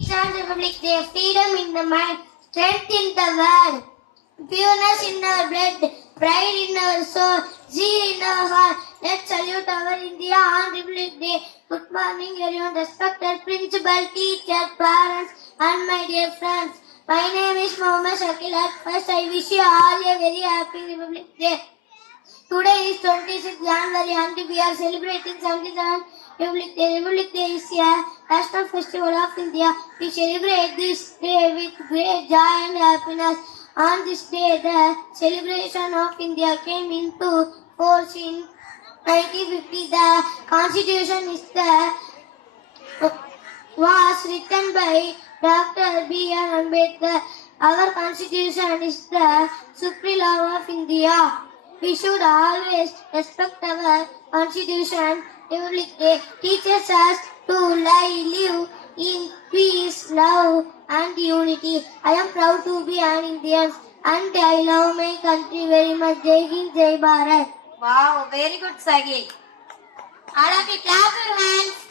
Republic Day, freedom in the mind, strength in the world, pureness in our blood, pride in our soul, zeal in our heart. Let's salute our India on Republic Day. Good morning, everyone. Respected principal, teacher, parents, and my dear friends. My name is Mohammed Shakil. At first, I wish you all a very happy Republic Day. Today is 26th January and we are celebrating 77th Republic Day. Republic Day is a national festival of India. We celebrate this day with great joy and happiness. On this day, the celebration of India came into force in 1950. The Constitution was written by Dr. B.R. Ambedkar. Our Constitution is the supreme law of India. We should always respect our Constitution. Republic Day teaches us to live in peace, love, and unity. I am proud to be an Indian and I love my country very much. Jai Hind, Jai Bharat. Wow, very good, Sahil. All of you clap your hands.